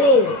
Oh,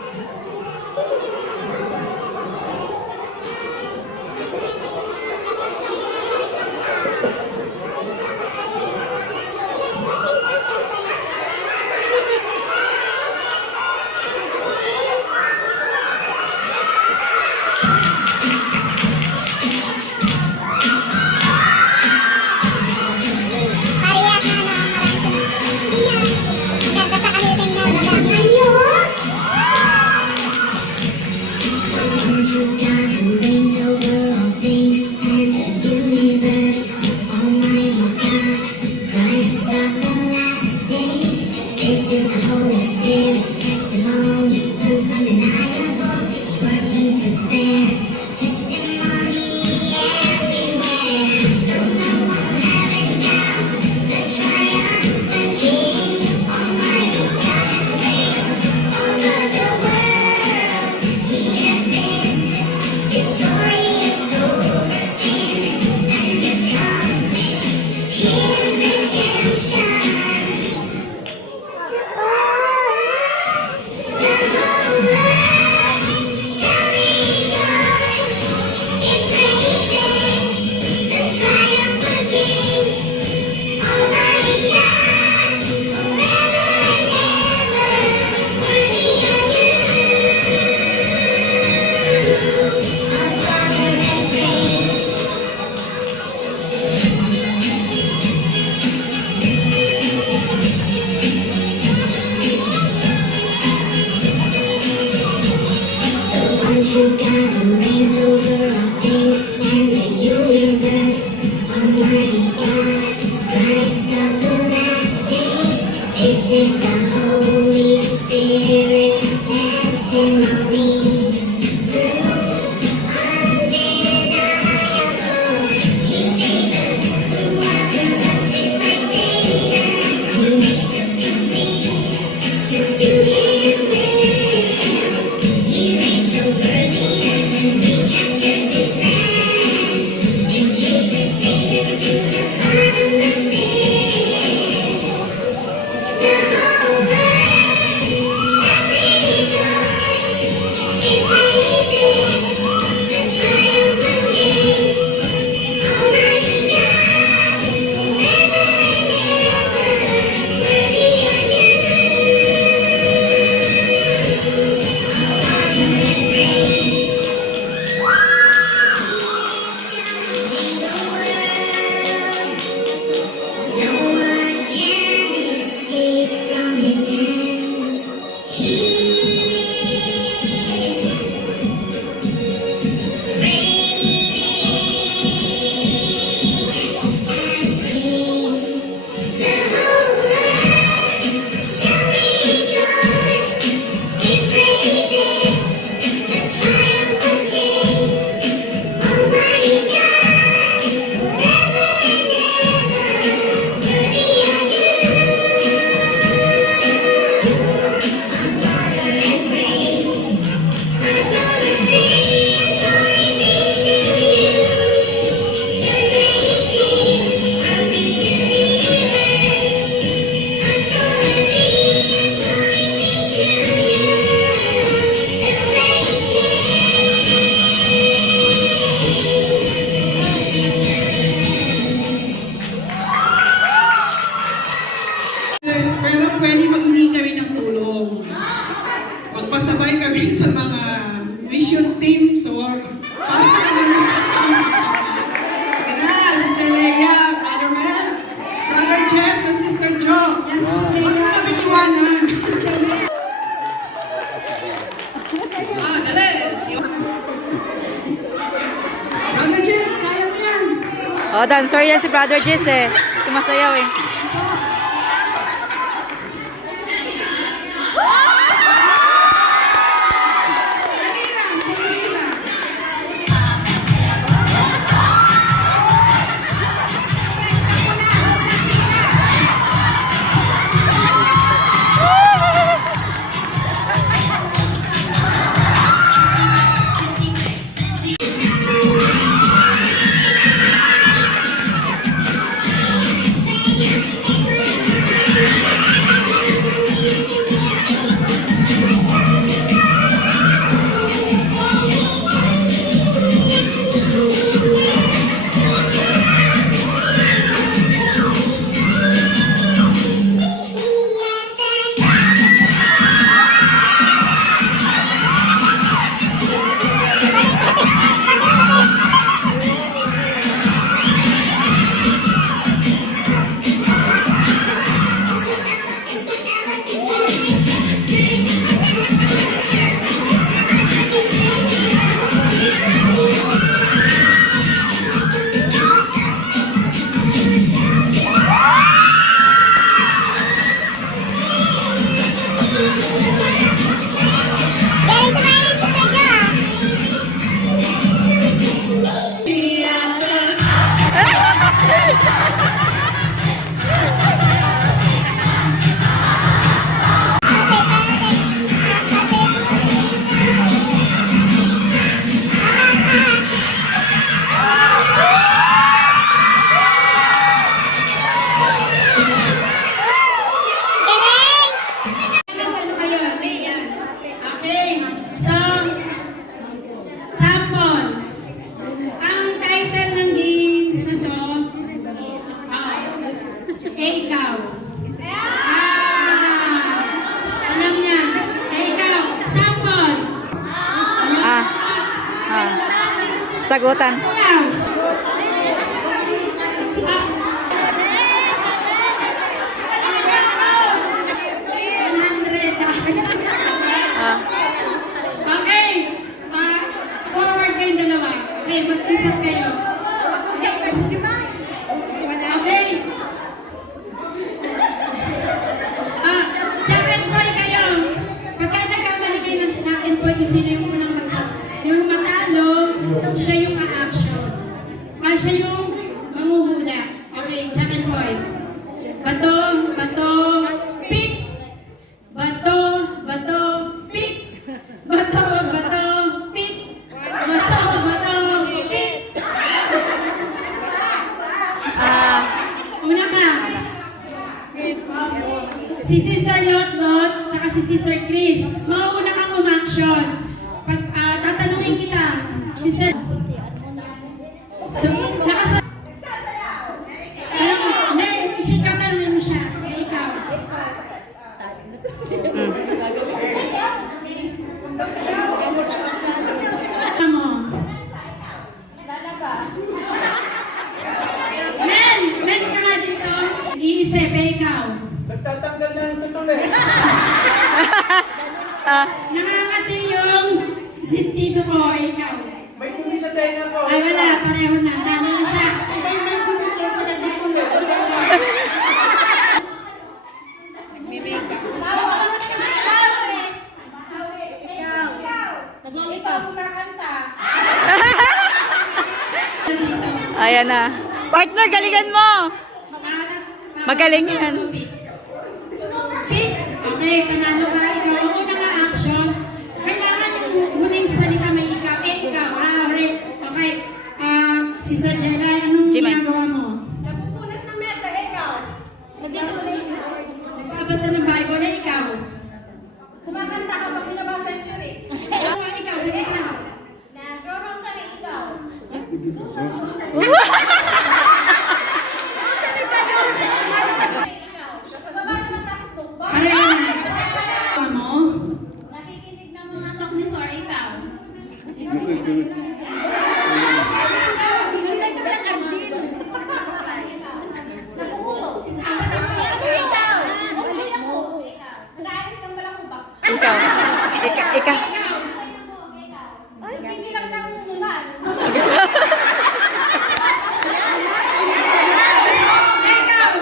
dancer yan si Brother Jess eh. Sumasayaw eh. ikaw. Alam niya. Ikaw. Sample. Ah. Ah. Sagutan. Ikaw. Ah. Okay. Forward kayong dalawa. Okay, mag-isap kayo. Okay. Check and point kayo. Pagka nagkamali kayo ng check and point, kung sino yung unang yung matalo, siya yung ka-action. Siya yung manguhula. Okay, check and point. Bato, bato, pick. Bato, bato, pick. Bato, bato, pick. Bato, bato, pick. Ah. Una ka. Si Sister Lot, tsaka si Sister Chris. Mauuna kang umaksyon. Pag tatanungin kita, Sister... So, nakasa... Hindi, tatanungin mo siya. Ikaw. Mo. Men ka nga dito. Iisip, ikaw. Nagtatanggal na ng tutol eh. Ah. Nakangati yung sentido ko, ikaw. May dumi sa tenga ko. Ay wala, pareho na. Tano na siya. May dumi sa tutol eh. Dito. Ayan na. Partner, galingan mo. Magaling yan. Pick. Okay, panalo ka. Ikaw ang unang action. Kailangan yung huling salita may ikaw. Ikaw. Alright. Okay. Si Sir Jelay, anong Jimay. ginagawa mo? Napupunas ng mesa, ikaw. Nagbabasa ng Bible na ikaw. Kumakanta ka pag binabasa yung lyrics. Ikaw, sige sa Nagro-rosary, ikaw. Nagbabasa ng pocketbook. Pareho na. Mo? Nakikinig ng mga talk ni Sor, ikaw. Sundan ka lang, Arjin. Nakukulog. Ikaw. Huli ako. Nag-aalis ng balakubak. Ikaw. Ika. Ikaw. Hindi lang ng mulan. Ikaw.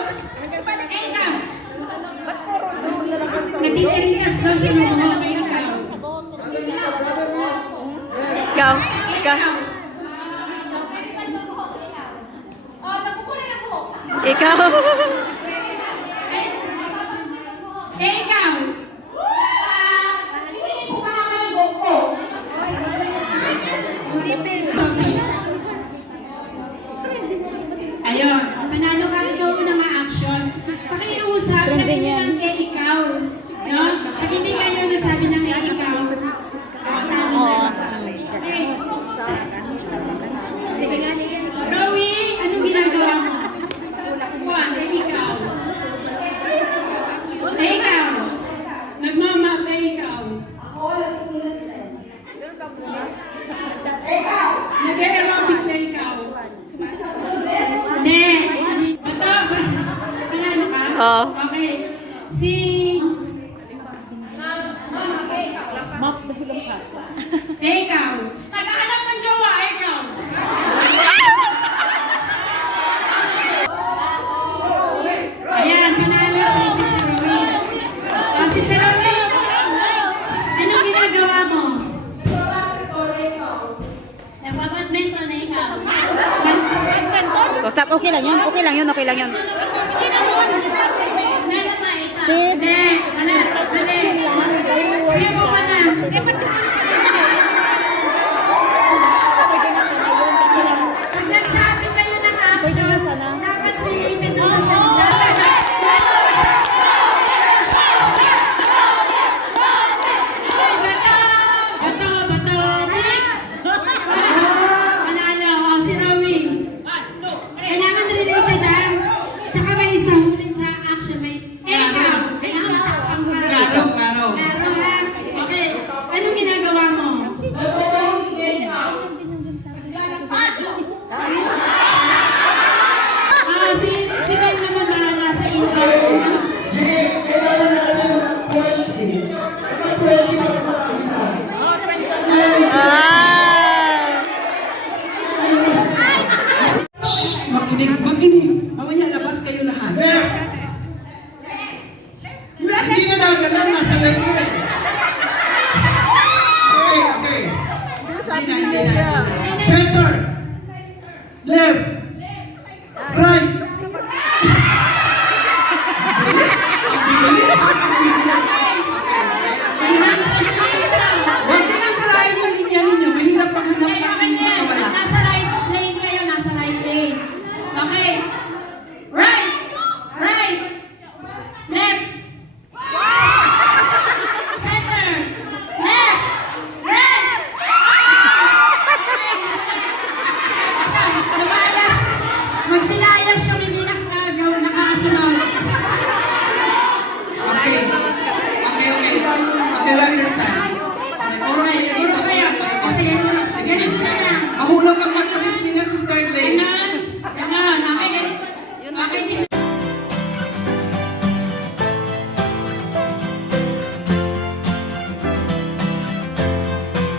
Nagtitiritas daw siya ng mga may ikaw. Ikaw. Ikaw. Oh, nagkukulay ng buhok. Ikaw. Ikaw. Isipin ko pa naman ang buhok ko. Ayun. Panalo ka, ikaw unang ma-action. Pakiusap, Trending nabili yan. ng ikaw. No? Pag hindi kayo nagsabi ng ikaw. Tama na. Okay. Rowie, anong ginagawa mo? Juan, ikaw. Ikaw. Nagmamap, ikaw. Nag-aerobics na ikaw. Hindi. Ito, panalo ka? Oo. Okay. Si... Ikaw. Naghahanap ng jowa, ikaw. Ayan, panalo si Sir Rowie. Anong ginagawa mo? Nagbabadminton na ikaw. Oh, stop. Okay lang yun. Okay lang yun. Okay lang yun. Nanamay, ikaw. Sis. Hindi. Mali.